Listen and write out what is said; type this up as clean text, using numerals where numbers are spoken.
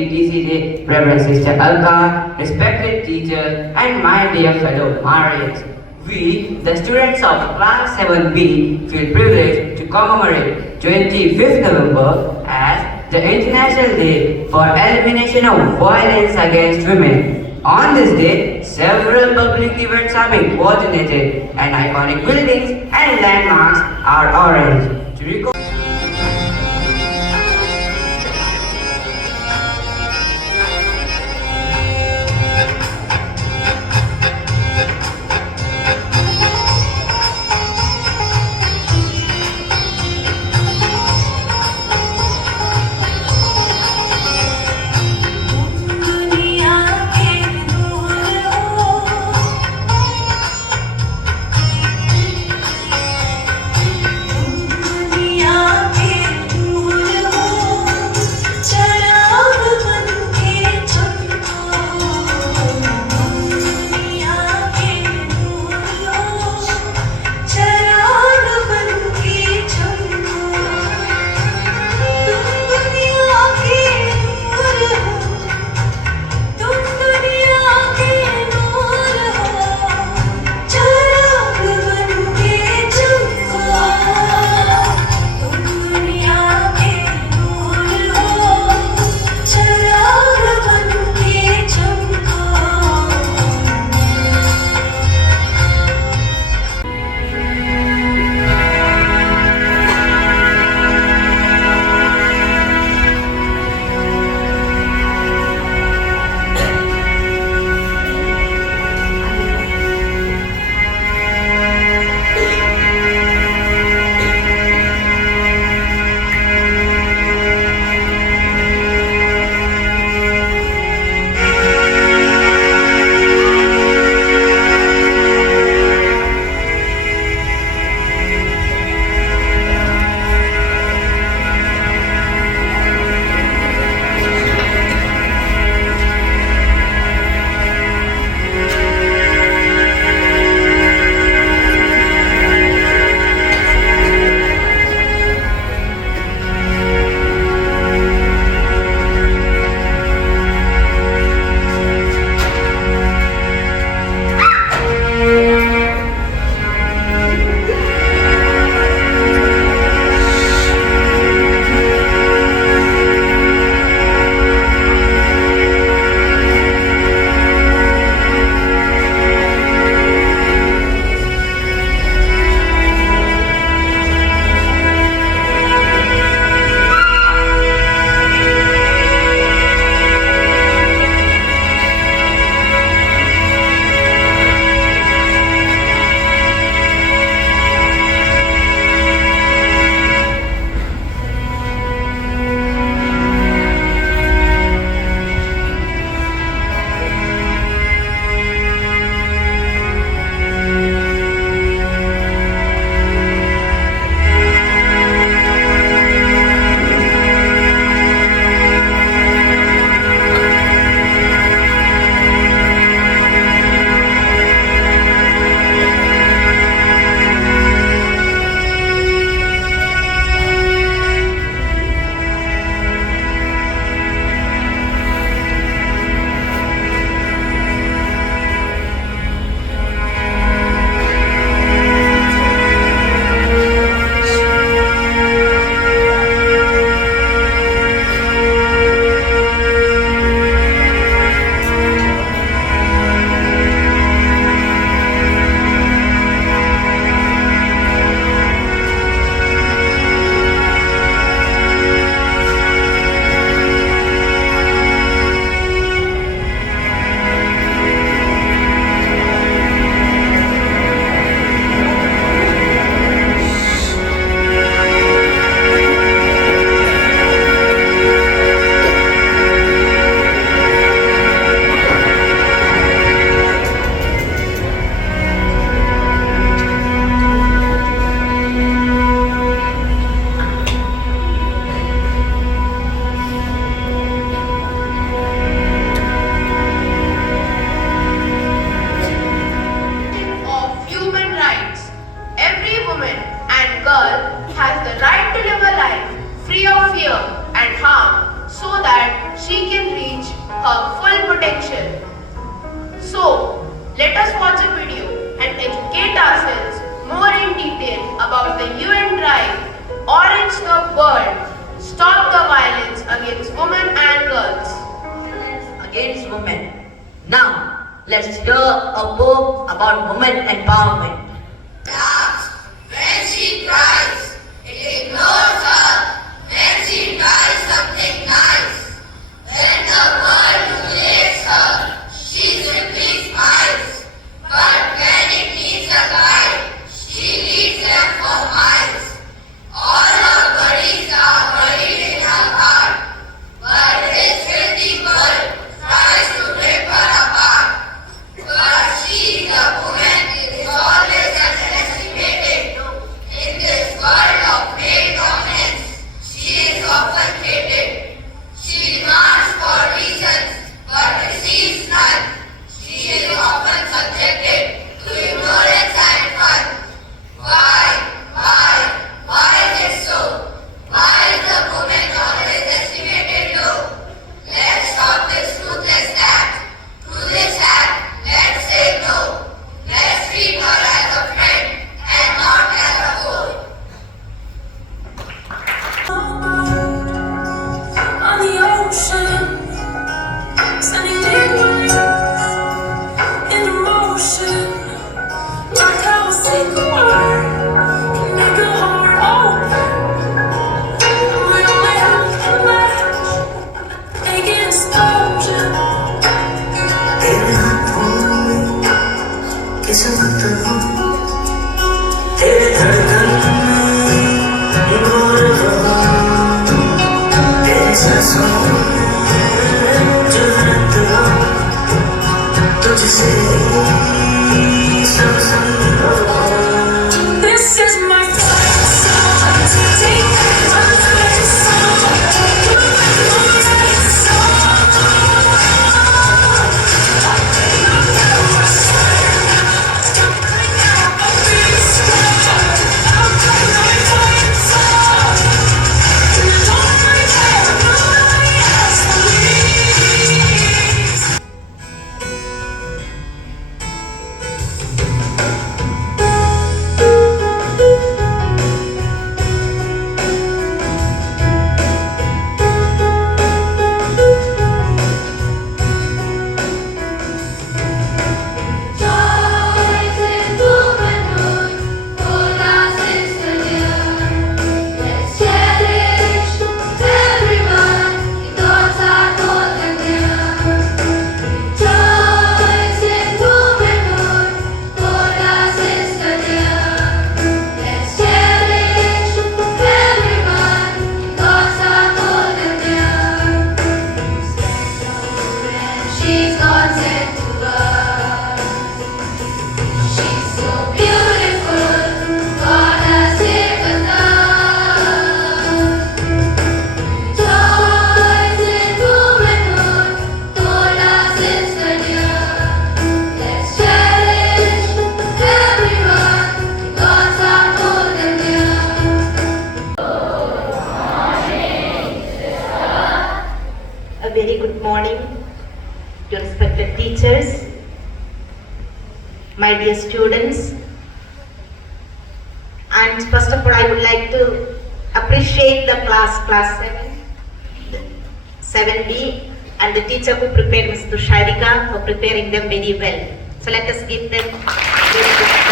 SGTC Day, Reverend Sister Alka, respected teachers, and my dear fellow Marians. We, the students of Class 7B, feel privileged to commemorate 25th November as the International Day for Elimination of Violence Against Women. On this day, several public events are being coordinated and iconic buildings and landmarks are arranged to record. has the right to live a life free of fear and harm so that she can her full potential. So, let us watch a video and educate ourselves more in detail about the UN drive, Orange the World, Stop the Violence Against Women and Girls. Against women. Now, let's hear a book about women empowerment. Laughs when she cries. It ignores her when she tries something nice. When the world humiliates her, she simply smiles. But when it needs a guide, she leads them for miles. All her worries are buried in her heart, but this filthy world tries to rip her apart. But she, the woman, is always underestimated. In this world of male dominance, she is often hated. She demands for reasons, but receives none. She is often subjected to ignorance and fun. Why is it so? Why is the woman always estimated low? Let's stop this ruthless act. To this act, let's say no. Let's treat her as a friend and not as a foe. On the ocean, sending degrees into motion, like how a single word can make a heart open. Real live and match, make an explosion. तेरे हाथों में किस्मत हो, तेरे धड़कन में घोर हो, तेरी सांसों में जुर्रत हो, तुझसे ही सब संभव हो. This is my fight song. Take my fight song. She's God sent to us. She's so beautiful. God has given us. Joys in womanhood, told us sister dear. Let's cherish everyone. God's our golden dear. A very good morning to respected teachers, my dear students, and first of all I would like to appreciate the class 7B and the teacher who prepared Ms. Tusharika for preparing them very well. So let us give them very good